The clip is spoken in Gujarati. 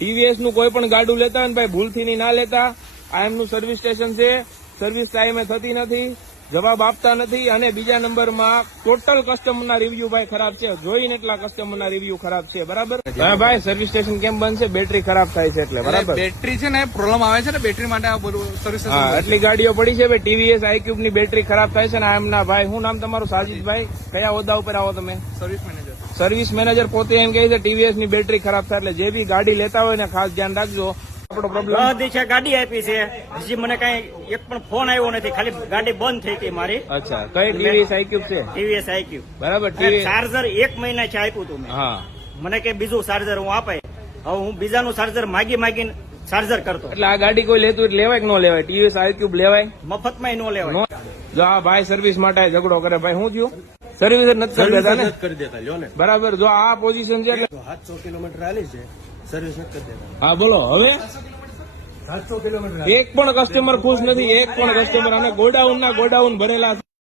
ટીવીએસ નું કોઈ પણ ગાડું લેતા હોય ને ભાઈ ભૂલથી ની ના લેતા. આ એમનું સર્વિસ સ્ટેશન છે, સર્વિસ ટાઈમે થતી નથી, જવાબ આપતા નથી, અને બીજા નંબરમાં ટોટલ કસ્ટમરના રિવ્યુ ભાઈ ખરાબ છે. જોઈને એટલા કસ્ટમરના રિવ્યુ ખરાબ છે. બરાબર ભાઈ સર્વિસ સ્ટેશન કેમ બંધ છે? બેટરી ખરાબ થાય છે એટલે. બરાબર, બેટરી છે ને પ્રોબ્લેમ આવે છે ને, બેટરી માટે આ બધું સર્વિસ. હા, એટલી ગાડીઓ પડી છે ભાઈ. ટીવીએસ આઈક્યુબ ની બેટરી ખરાબ થાય છે ને. એમના ભાઈ, શું નામ તમારું? સાજીદભાઈ. કયા હોદ્દા ઉપર આવો તમે? Service manager. સર્વિસ મેનેજર પોતે એમ કહે છે ટીવીએસ ની બેટરી ખરાબ થાય. એટલે જે બી ગાડી લેતા હોય ને ખાસ ધ્યાન રાખજો. આપણો પ્રોબ્લેમ દિશા ગાડી આપી છે, હજી મને કઈ એક પણ ફોન આવ્યો નથી, ખાલી ગાડી બંધ થઈ ગઈ મારી. અચ્છા, કઈ ટીવીએસ આઈક્યુબ છે? ટીવીએસ આઈક્યુ. બરાબર. ચાર્જર 1 મહિના છે આપ્યું હતું મેં. હા, મને કે બીજું ચાર્જર હું અપાય. હવે હું બીજાનું ચાર્જર માગીને ચાર્જર કરતો. એટલે આ ગાડી કોઈ લેતું એટલે લેવાય કે ન લેવાય? ટીવીએસ આઈક્યુબ લેવાય? મફતમાં ન લેવાય. જો આ ભાઈ સર્વિસ માટે ઝઘડો કરે. ભાઈ શું થયું? સર્વિસ જ નથી કરી દેતા ને? કરી દેતા લ્યો ને. બરાબર. જો આ પોઝિશન છે એટલે 700 કિલોમીટર આલી છે, સર્વિસ નથી કરી દેતા. હા બોલો હવે. 700 કિલોમીટર એક પણ કસ્ટમર ખુશ નથી, એક પણ કસ્ટમર. અને ગોડાઉન ના ગોડાઉન ભરેલા છે.